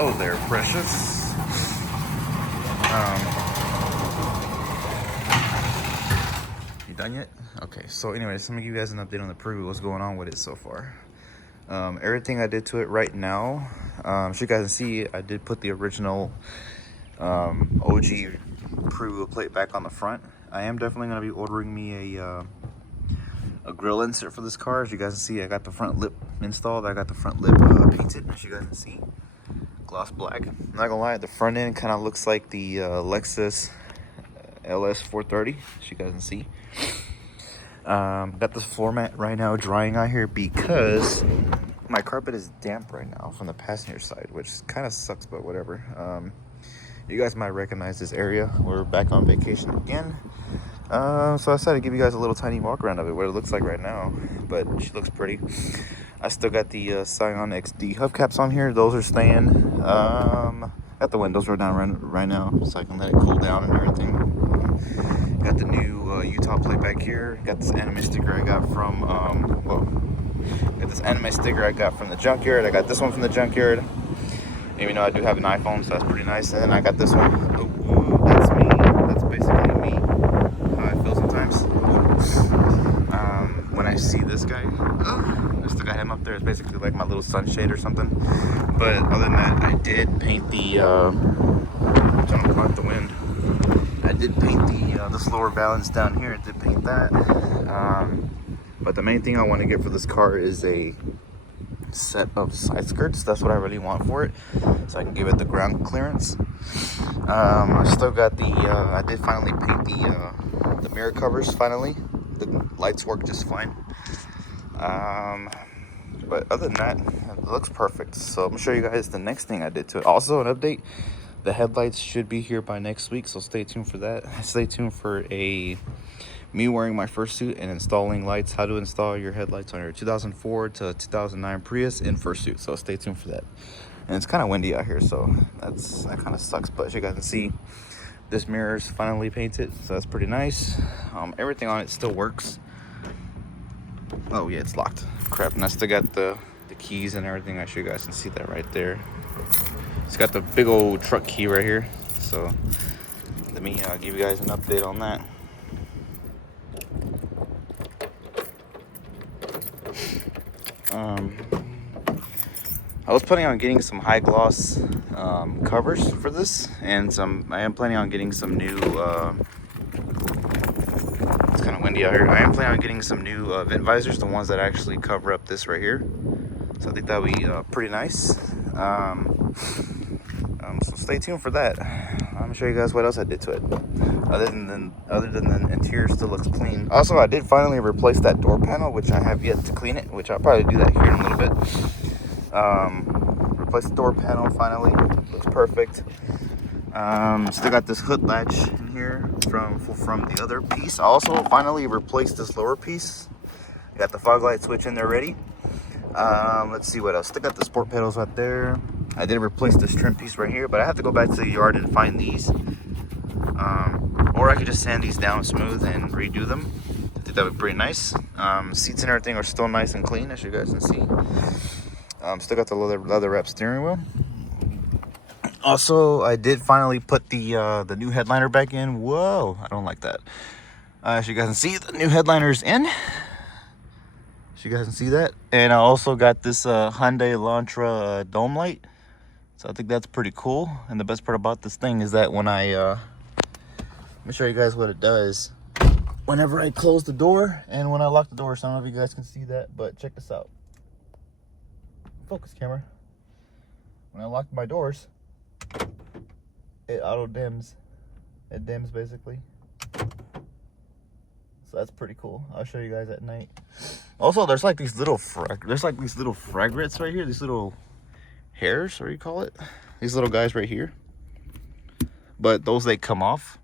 Hello there, precious. You done yet? Okay, so anyways, let me give you guys an update on the preview, what's going on with it so far. Everything I did to it right now, so you guys can see, I did put the original OG preview plate back on the front. I am definitely going to be ordering me a grill insert for this car. As you guys can see, I got the front lip installed. I got the front lip painted, as you guys can see, gloss black. I'm not gonna lie, the front end kind of looks like the Lexus LS 430, as you guys can see. Got this floor mat right now drying out here because my carpet is damp right now from the passenger side, which kind of sucks, but whatever. You guys might recognize this area. We're back on vacation again. So I decided to give you guys a little tiny walk around of it, what it looks like right now, but she looks pretty. I still got the Scion XD hubcaps on here. Those are staying. Got the windows rolled down right now so I can let it cool down and everything. Got the new Utah plate back here. Got this anime sticker I got from, got this anime sticker I got from the junkyard. I got this one from the junkyard. Even though I do have an iPhone, so that's pretty nice. And then I got this one. Ooh, that's me. That's basically me. How I feel sometimes. When I see this guy, I still got him up there. It's basically like my little sunshade or something. But other than that, I did paint the, I'm trying to block the wind. I did paint this lower balance down here. I did paint that. But the main thing I want to get for this car is a set of side skirts. That's what I really want for it, so I can give it the ground clearance. I still got the I did finally paint the mirror covers. Finally, the lights work just fine. But other than that, it looks perfect. So I'm gonna show you guys the next thing I did to it. Also, an update: the headlights should be here by next week, so stay tuned for that. Stay tuned for me wearing my fursuit and installing lights, how to install your headlights on your 2004 to 2009 Prius in fursuit. So stay tuned for that. And it's kind of windy out here, so that kind of sucks. But as you guys can see, this mirror is finally painted, so that's pretty nice. Everything on it still works. Oh yeah, it's locked. Crap, and I still got the keys and everything. I'm sure you guys can see that right there. It's got the big old truck key right here. So let me give you guys an update on that. I was planning on getting some high gloss covers for this, and I am planning on getting some new it's kind of windy out here. I am planning on getting some new vent visors, the ones that actually cover up this right here. So I think that'll be pretty nice. So stay tuned for that. I'm gonna show you guys what else I did to it. Other than the interior still looks clean. Also, I did finally replace that door panel, which I have yet to clean it, which I'll probably do that here in a little bit. Replace the door panel finally. Looks perfect. Still got this hood latch in here from the other piece. I also finally replaced this lower piece. Got the fog light switch in there ready. Let's see what else. Still got the sport pedals right there. I did replace this trim piece right here, but I have to go back to the yard and find these. Or I could just sand these down smooth and redo them. I think that would be pretty nice. Seats and everything are still nice and clean, as you guys can see. Still got the leather wrap steering wheel. Also, I did finally put the new headliner back in. Whoa, I don't like that. As you guys can see, the new headliner's in. As you guys can see that. And I also got this Hyundai Elantra dome light. So I think that's pretty cool. And the best part about this thing is that when let me show you guys what it does. Whenever I close the door and when I lock the door, so I don't know if you guys can see that, but check this out. Focus, camera. When I lock my doors, it auto dims. It dims basically. So that's pretty cool. I'll show you guys at night. Also, there's like these little fragrance right here. These little hairs, what do you call it? These little guys right here. But those, they come off.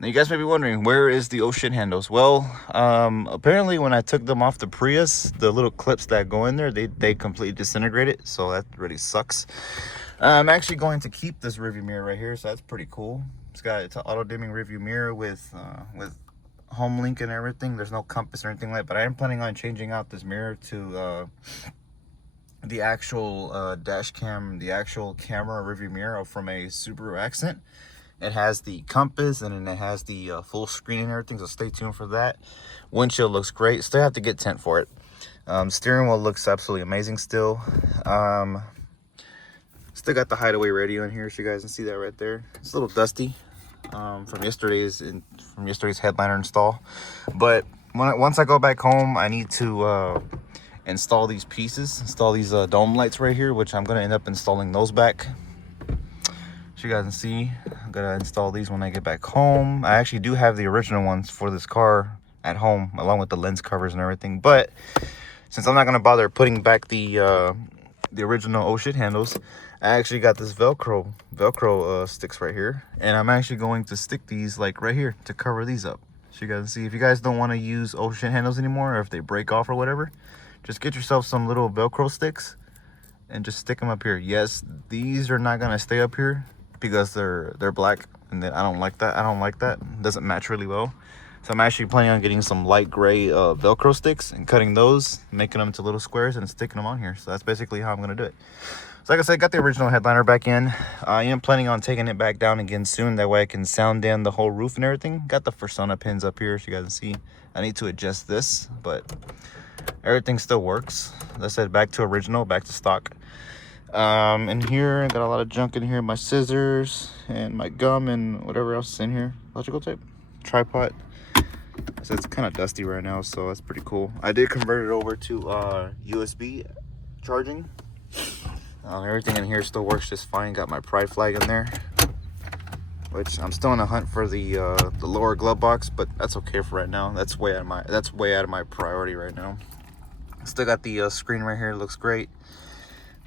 Now you guys may be wondering, where is the oh shit handles? Well, apparently when I took them off the Prius, the little clips that go in there, they completely disintegrated. So that really sucks. I'm actually going to keep this rearview mirror right here, so that's pretty cool. It's an auto dimming rearview mirror with home link and everything. There's no compass or anything like that, but I am planning on changing out this mirror to the actual dash cam, the actual camera rearview mirror from a Subaru Accent. It has the compass, and then it has the full screen and everything, so stay tuned for that. Windshield looks great. Still have to get tint for it. Steering wheel looks absolutely amazing still. Still got the hideaway radio in here, so you guys can see that right there. It's a little dusty from yesterday's headliner install, but once I go back home, I need to install these pieces, install these dome lights right here, which I'm gonna end up installing those back. So you guys can see, I'm gonna install these when I get back home. I actually do have the original ones for this car at home, along with the lens covers and everything. But since I'm not gonna bother putting back the original oh shit handles, I actually got this Velcro sticks right here, and I'm actually going to stick these like right here to cover these up. So you guys can see, if you guys don't want to use oh shit handles anymore, or if they break off or whatever, just get yourself some little Velcro sticks and just stick them up here. Yes, these are not gonna stay up here because they're black, and then I don't like that. It doesn't match really well. So I'm actually planning on getting some light gray Velcro sticks and cutting those, making them into little squares and sticking them on here. So that's basically how I'm gonna do it. So like I said, got the original headliner back in. I am planning on taking it back down again soon. That way I can sound in the whole roof and everything. Got the Fursona pins up here, so you guys can see. I need to adjust this, but everything still works. As I said, back to original, back to stock. In here, I got a lot of junk in here. My scissors and my gum and whatever else is in here. Electrical tape, tripod. So it's kind of dusty right now, so that's pretty cool. I did convert it over to USB charging. Everything in here still works just fine. Got my pride flag in there, which I'm still on a hunt for the lower glove box, but that's okay for right now. That's way out of my priority right now. Still got the screen right here. It looks great.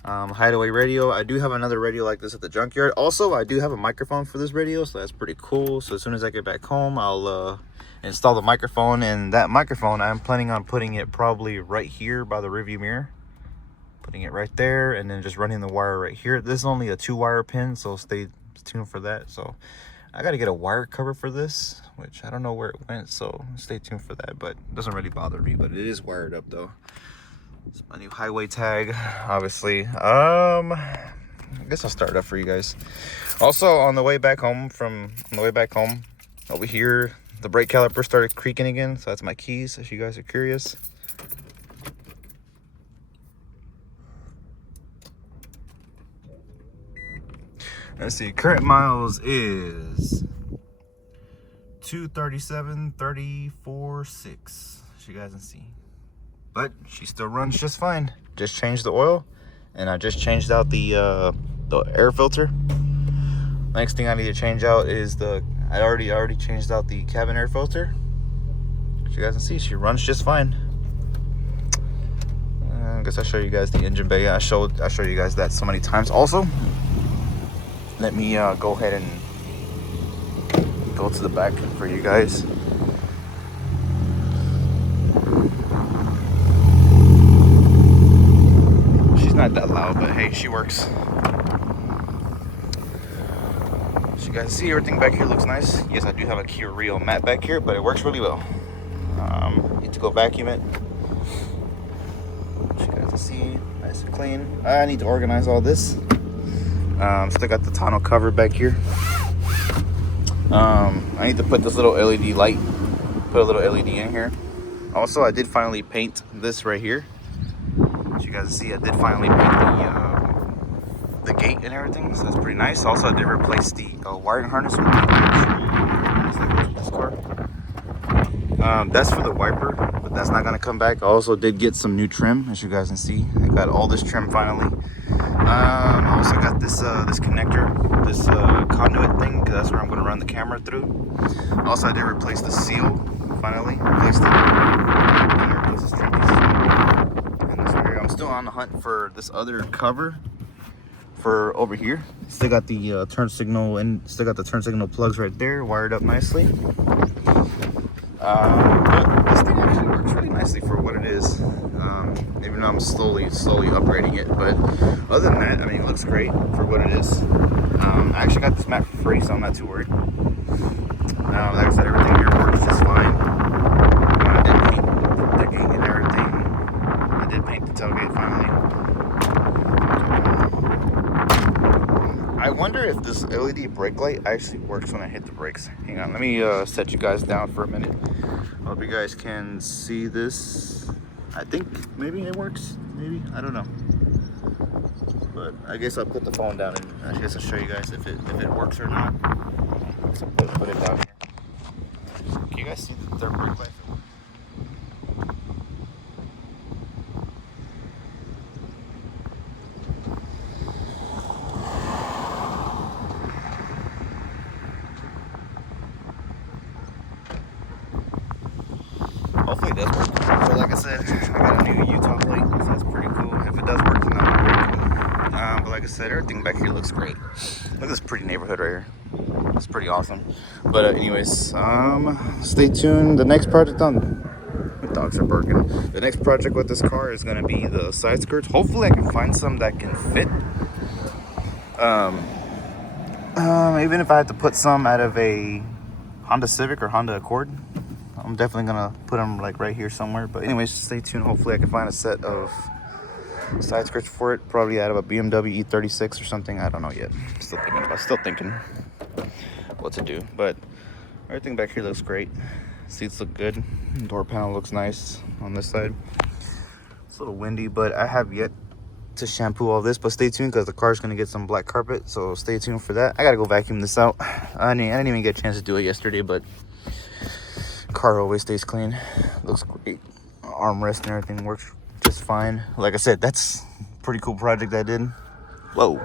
Hideaway radio. I do have another radio like this at the junkyard. Also, I do have a microphone for this radio, so that's pretty cool. So as soon as I get back home, I'll install the microphone. And that microphone, I'm planning on putting it probably right here by the rearview mirror. Putting it right there, and then just running the wire right here. This is only a 2-wire pin, so stay tuned for that. So I got to get a wire cover for this, which I don't know where it went, so stay tuned for that. But it doesn't really bother me, but it is wired up though. It's my new highway tag, obviously. I guess I'll start it up for you guys. Also, on the way back home, over here, the brake caliper started creaking again. So that's my keys, if you guys are curious. Let's see, current miles is 237,34.6. So you guys can see. But she still runs just fine. Just changed the oil, and I just changed out the air filter. Next thing I need to change out is I already changed out the cabin air filter. As you guys can see, she runs just fine. I guess I'll show you guys the engine bay. I showed you guys that so many times. Also, let me go ahead and go to the back for you guys. Not that loud, but hey, she works. So you guys see everything back here looks nice. Yes, I do have a Kia Rio mat back here, but it works really well. Need to go vacuum it. So you guys can see, nice and clean. I need to organize all this. Still got the tonneau cover back here. I need to put this little LED light, put a little LED in here. Also, I did finally paint this right here. You guys see, I did finally paint the gate and everything, so that's pretty nice. Also, I did replace the wiring harness with this car. That's for the wiper, but that's not gonna come back. I also did get some new trim, as you guys can see. I got all this trim finally. I also got this connector, this conduit thing, because that's where I'm gonna run the camera through. Also, I did replace the seal. Finally replaced it. And I replaced this trim piece. I'm still on the hunt for this other cover for over here. Still got the turn signal and still got the turn signal plugs right there, wired up nicely. But this thing actually works really nicely for what it is. Even though I'm slowly upgrading it, but other than that, I mean, it looks great for what it is. I actually got this mat for free, so I'm not too worried. Like I said, everything here works just fine. I did paint the gate and everything. I did paint the tailgate finally. wonder if this LED brake light actually works when I hit the brakes. Hang on, let me set you guys down for a minute. Hope you guys can see this. I think maybe it works. Maybe, I don't know. But I guess I'll put the phone down and I guess I'll show you guys if it works or not. So put it down here. Can you guys see their brake light? Hopefully it does work. So like I said, I got a new Utah plate, so that's pretty cool. If it does work, then that'll be pretty cool. But like I said, everything back here looks great. Look at this pretty neighborhood right here. It's pretty awesome. But anyways, stay tuned. The next project on... The dogs are barking. The next project with this car is going to be the side skirts. Hopefully I can find some that can fit. Even if I have to put some out of a Honda Civic or Honda Accord, I'm definitely gonna put them like right here somewhere. But anyways, stay tuned. Hopefully I can find a set of side skirts for it, probably out of a BMW E36 or something. I don't know yet. Still thinking what to do. But everything back here looks great. Seats look good. Door panel looks nice on this side. It's a little windy, but I have yet to shampoo all this. But stay tuned because the car's gonna get some black carpet, so stay tuned for that. I gotta go vacuum this out. I didn't even get a chance to do it yesterday, but car always stays clean. Looks great. Armrest and everything works just fine. Like I said, that's a pretty cool project I did. Whoa,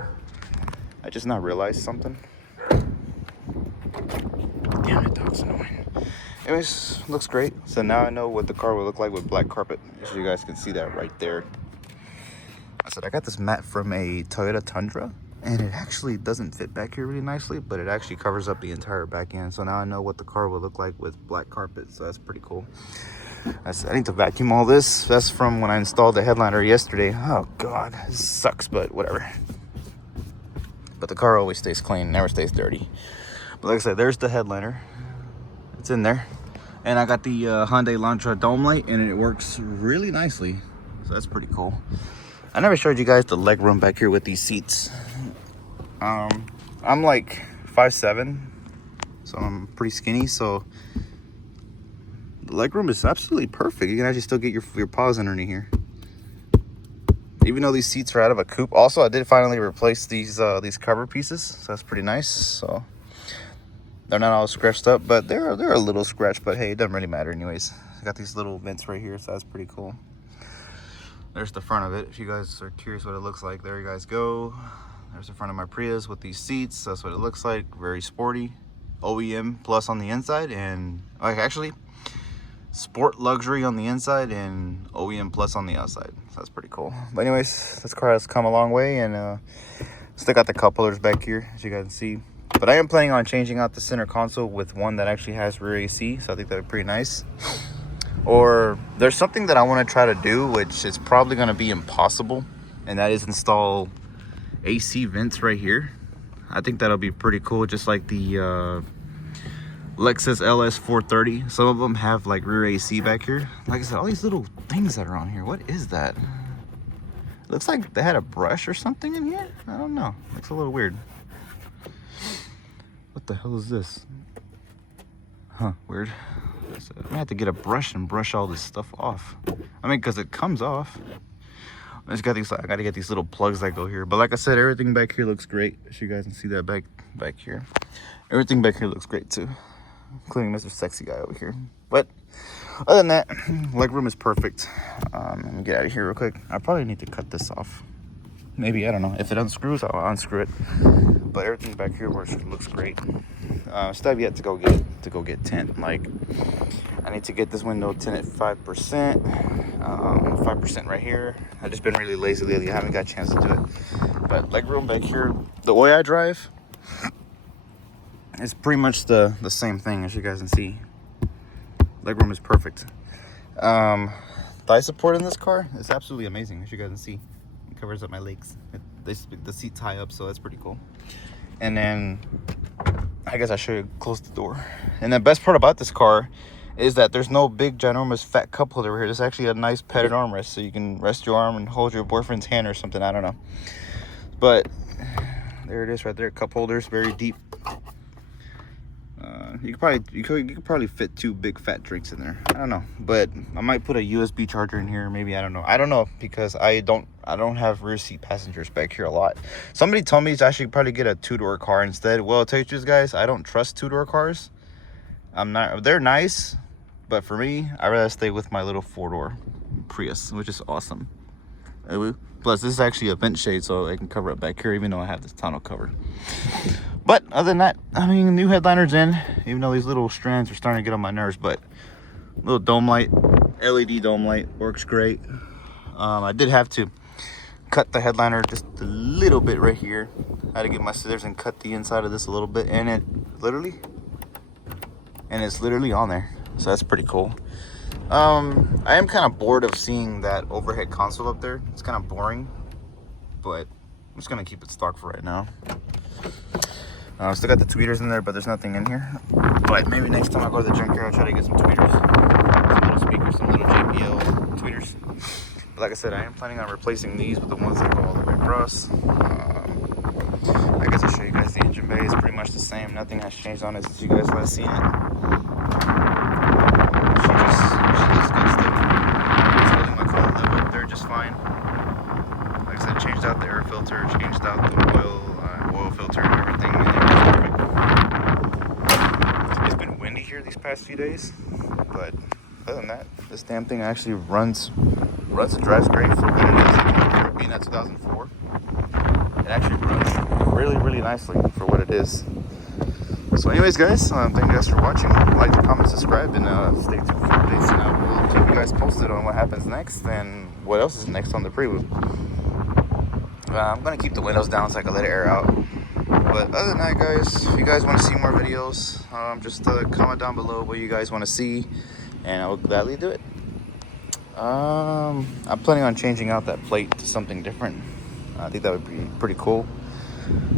I just now realized something. Damn it, dog's annoying. Anyways, looks great. So now I know what the car will look like with black carpet. So you guys can see that right there. I said I got this mat from a Toyota Tundra, and it actually doesn't fit back here really nicely, but it actually covers up the entire back end. So now I know what the car will look like with black carpet, so that's pretty cool. I need to vacuum all this. That's from when I installed the headliner yesterday. Oh god, this sucks, but whatever. But the car always stays clean, never stays dirty. But like I said, there's the headliner. It's in there. And I got the Hyundai Elantra dome light, and it works really nicely. So that's pretty cool. I never showed you guys the leg room back here with these seats. I'm like 5'7", so I'm pretty skinny, so the leg room is absolutely perfect. You can actually still get your paws underneath here. Even though these seats are out of a coupe. Also, I did finally replace these cover pieces, so that's pretty nice. So they're not all scratched up, but they're a little scratched, but hey, it doesn't really matter anyways. I got these little vents right here, so that's pretty cool. There's the front of it. If you guys are curious what it looks like, there you guys go. There's the front of my Prius with these seats. That's what it looks like. Very sporty. OEM plus on the inside, and actually sport luxury on the inside and OEM plus on the outside. So that's pretty cool. But anyways, this car has come a long way, and still got the cup holders back here, as you guys can see. But I am planning on changing out the center console with one that actually has rear AC, so I think that'd be pretty nice. Or there's something that I want to try to do, which is probably going to be impossible, and that is install AC vents right here. I think that'll be pretty cool, just like the Lexus LS 430. Some of them have like rear AC back here. Like I said, all these little things that are on here. What is that? Looks like they had a brush or something in here. I don't know. Looks a little weird. What the hell is this? Huh, weird. So I'm gonna have to get a brush and brush all this stuff off. I mean, because it comes off. I just got these. I gotta get these little plugs that go here. But like I said, everything back here looks great. So you guys can see that back here. Everything back here looks great too, including Mr. Sexy Guy over here. But other than that, legroom is perfect. Let me get out of here real quick. I probably need to cut this off. Maybe, I don't know. If it unscrews, I'll unscrew it. But everything back here looks great. Still have yet to go get tint. Like, I need to get this window tint at 5%. 5% right here. I've just been really lazy lately. I haven't got a chance to do it. But legroom back here, the way I drive, it's pretty much the same thing, as you guys can see. Legroom is perfect. Thigh support in this car is absolutely amazing, as you guys can see. It covers up my legs. The seats high up, so that's pretty cool. And then I guess I should close the door. And the best part about this car is that there's no big ginormous fat cup holder over here. There's actually a nice padded armrest, so you can rest your arm and hold your boyfriend's hand or something. I don't know. But There it is right there. Cup holders, very deep. You could probably fit 2 big fat drinks in there. I don't know, but I might put a USB charger in here. Maybe, I don't know because I don't have rear seat passengers back here a lot. Somebody told me I should probably get a 2-door car instead. Well, I'll tell you guys, I don't trust 2-door cars. They're nice, but for me, I'd rather stay with my little 4-door Prius, which is awesome. Plus, this is actually a vent shade, so I can cover it back here, even though I have this tonneau covered. But other than that, I mean, new headliner's in, even though these little strands are starting to get on my nerves. But little dome light, LED dome light, works great. I did have to cut the headliner just a little bit right here. I had to get my scissors and cut the inside of this a little bit, and it's literally on there. So that's pretty cool. I am kind of bored of seeing that overhead console up there. It's kind of boring, but I'm just gonna keep it stock for right now. Still got the tweeters in there, but there's nothing in here. But maybe next time I go to the junkyard, I'll try to get some tweeters, some little speakers, some little JBL tweeters. But like I said, I am planning on replacing these with the ones that go all the way across. I guess I'll show you guys the engine bay. It's pretty much the same. Nothing has changed on it since you guys last seen it. She looks good still. It's holding my cold level up there just fine. Like I said, changed out the air filter, changed out the oil filter and everything, and it was perfect. It's been windy here these past few days, but other than that, this damn thing actually runs and drives great for what it is. For being at 2004, it actually runs really nicely for what it is. So anyways, guys, thank you guys for watching. Like, comment, subscribe, and stay tuned for updates, and I will keep you guys posted on what happens next and what else is next on the prelude. I'm gonna keep the windows down so I can let it air out. But other than that, guys, if you guys want to see more videos, just comment down below what you guys want to see, and I will gladly do it. I'm planning on changing out that plate to something different. I think that would be pretty cool.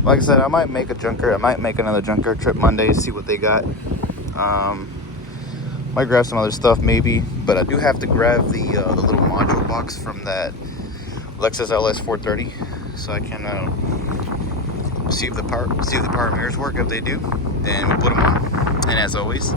Like I said, I might make another junkyard trip Monday, see what they got. Might grab some other stuff maybe, but I do have to grab the little module box from that Lexus LS 430, so I can see if the power mirrors work. If they do, then we'll put them on. And as always,